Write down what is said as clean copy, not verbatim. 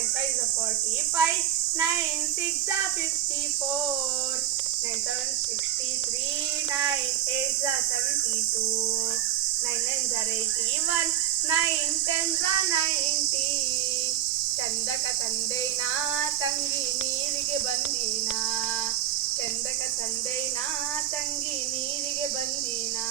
9 5 is 45, 9 6 are 54, 9 7 63, 9 8 are 72, 9 9 are 81, 9 10 are 90. ಚಂದಕ ತಂದೆನಾ ತಂಗಿ ನೀರಿಗೆ ಬಂದೀನಾ, ಚಂದಕ ತಂದೆನಾ ತಂಗಿ ನೀರಿಗೆ ಬಂದೀನಾ.